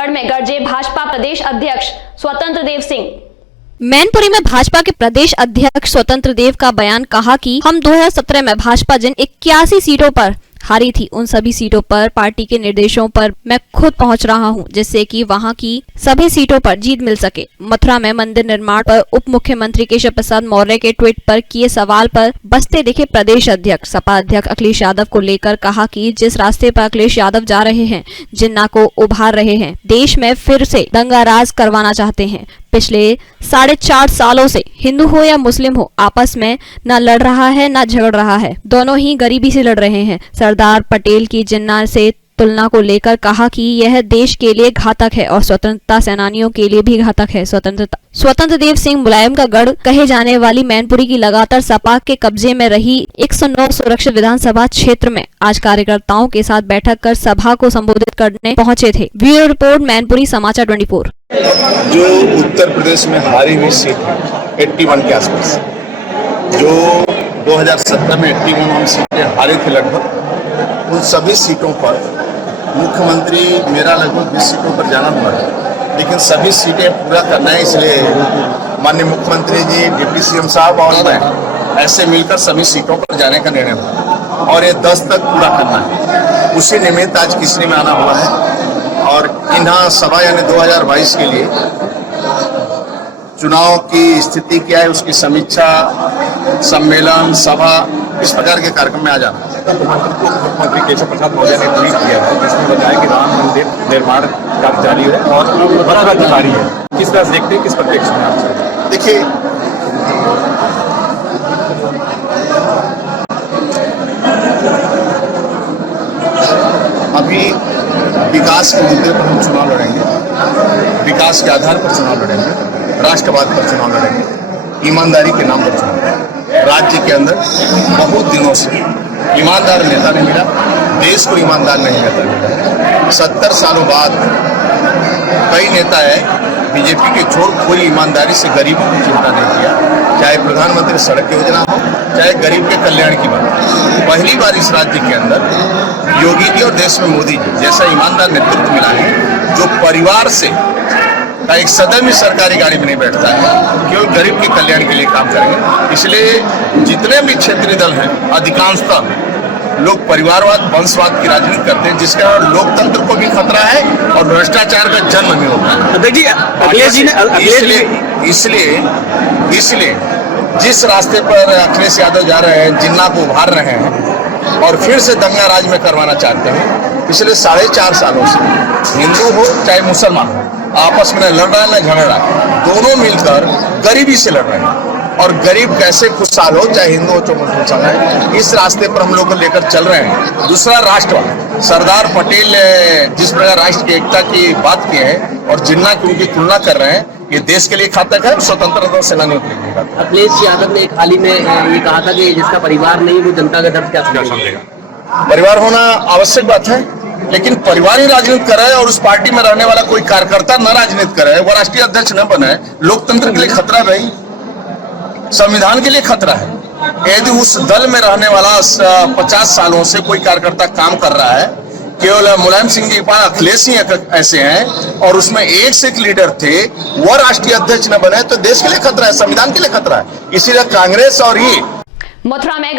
गढ़ में गरजे भाजपा प्रदेश अध्यक्ष स्वतंत्र देव सिंह। मैनपुरी में भाजपा के प्रदेश अध्यक्ष स्वतंत्र देव का बयान, कहा कि हम 2017 में भाजपा जिन 81 सीटों पर हारी थी, उन सभी सीटों पर पार्टी के निर्देशों पर मैं खुद पहुंच रहा हूं, जिससे कि वहां की सभी सीटों पर जीत मिल सके। मथुरा में मंदिर निर्माण पर उप मुख्यमंत्री केशव प्रसाद मौर्य के ट्वीट पर किए सवाल पर बसते दिखे प्रदेश अध्यक्ष। सपा अध्यक्ष अखिलेश यादव को लेकर कहा कि जिस रास्ते पर अखिलेश यादव जा रहे हैं, जिन्ना को उभार रहे हैं, देश में फिर से दंगा राज करवाना चाहते हैं। पिछले 4.5 सालों से हिंदू हो या मुस्लिम हो, आपस में न लड़ रहा है न झगड़ रहा है, दोनों ही गरीबी से लड़ रहे हैं। सरदार पटेल की जिन्ना से तुलना को लेकर कहा कि यह देश के लिए घातक है और स्वतंत्रता सेनानियों के लिए भी घातक है। स्वतंत्र देव सिंह मुलायम का गढ़ कहे जाने वाली मैनपुरी की लगातार सपा के कब्जे में रही 109 सुरक्षित विधानसभा क्षेत्र में आज कार्यकर्ताओं के साथ बैठक कर सभा को संबोधित करने पहुंचे थे। ब्यूरो रिपोर्ट, मैनपुरी समाचार 24। जो उत्तर प्रदेश में हारी हुई सीट है 81 के आसपास, जो 2017 में 81 हम सीटें हारे थे लगभग, उन सभी सीटों पर मुख्यमंत्री मेरा लगभग 20 सीटों पर जाना हुआ है, लेकिन सभी सीटें पूरा करना है। इसलिए माननीय मुख्यमंत्री जी, डिप्टी सीएम साहब और मैं ऐसे मिलकर सभी सीटों पर जाने का निर्णय हुआ और ये 10 तक पूरा करना है। उसी निमित्त आज किसनी में आना हुआ है और इन्हा सभा यानी 2022 के लिए चुनाव की स्थिति क्या है, उसकी समीक्षा, सम्मेलन, सभा, इस प्रकार के कार्यक्रम में आ जाना। मुख्यमंत्री केशव प्रसाद मौर्य ने ट्वीट किया है जिसमें बताया कि राम मंदिर निर्माण कार्य जारी है और बड़ा जारी है। किस तरह से देखते हैं, किस प्रत्यक्ष में आप? देखिए, अभी विकास के मुद्दे पर हम चुनाव लड़ेंगे, विकास के आधार पर चुनाव लड़ेंगे, राष्ट्रवाद पर चुनाव लड़ेंगे, ईमानदारी के नाम पर चुनाव लड़ेंगे। राज्य के अंदर बहुत दिनों से ईमानदार नेता नहीं मिला, देश को ईमानदार नहीं नेता मिला। 70 सालों बाद कई नेता है बीजेपी के छोड़ कोई ईमानदारी से गरीबों की चिंता नहीं किया, चाहे प्रधानमंत्री सड़क योजना हो, चाहे गरीब के कल्याण की बात। पहली बार इस राज्य के अंदर योगी जी और देश में मोदी जी जैसा ईमानदार नेतृत्व मिला है, जो परिवार से एक सदन में सरकारी गाड़ी में नहीं बैठता है, केवल गरीब के कल्याण के लिए काम करेंगे। इसलिए जितने भी क्षेत्रीय दल हैं, अधिकांशतः लोग परिवारवाद, वंशवाद की राजनीति करते हैं, जिसके कारण लोकतंत्र को भी खतरा है और भ्रष्टाचार का जन्म भी होता है। इसलिए जिस रास्ते पर अखिलेश यादव जा रहे हैं, जिन्ना को उभार रहे हैं और फिर से दंगा राज में करवाना चाहते हैं, पिछले 4.5 सालों से हिंदू हो चाहे मुसलमान हो, आपस में न लड़ रहा है न झगड़ रहा है, दोनों मिलकर गरीबी से लड़ रहे हैं। और गरीब कैसे खुशहाल हो, चाहे हिंदू हो चाहे मुसलमान है, इस रास्ते पर हम लोग लेकर चल रहे हैं। दूसरा, राष्ट्रवाद, सरदार पटेल जिस प्रकार राष्ट्र की एकता की बात की है और जिन्ना की उनकी तुलना कर रहे हैं, ये देश के लिए घातक है, स्वतंत्रता सेनानियों के लिए घातक है। अखिलेश यादव ने एक हाल ही में ये कहा था कि जिसका परिवार नहीं वो जनता का दर्द क्या समझेगा। परिवार होना आवश्यक बात है, लेकिन परिवार ही राजनीति कर रहा है और उस पार्टी में रहने वाला कोई कार्यकर्ता न राजनीति करे, वो राष्ट्रीय अध्यक्ष न बने, लोकतंत्र के लिए खतरा नहीं, संविधान के लिए खतरा है। यदि उस दल में रहने वाला 50 सालों से कोई कार्यकर्ता काम कर रहा है, केवल मुलायम सिंह जी पास अखिलेश ही ऐसे हैं और उसमें एक से एक लीडर थे, वो राष्ट्रीय अध्यक्ष न बने, तो देश के लिए खतरा है, संविधान के लिए खतरा है। इसीलिए कांग्रेस और ये मथुरा में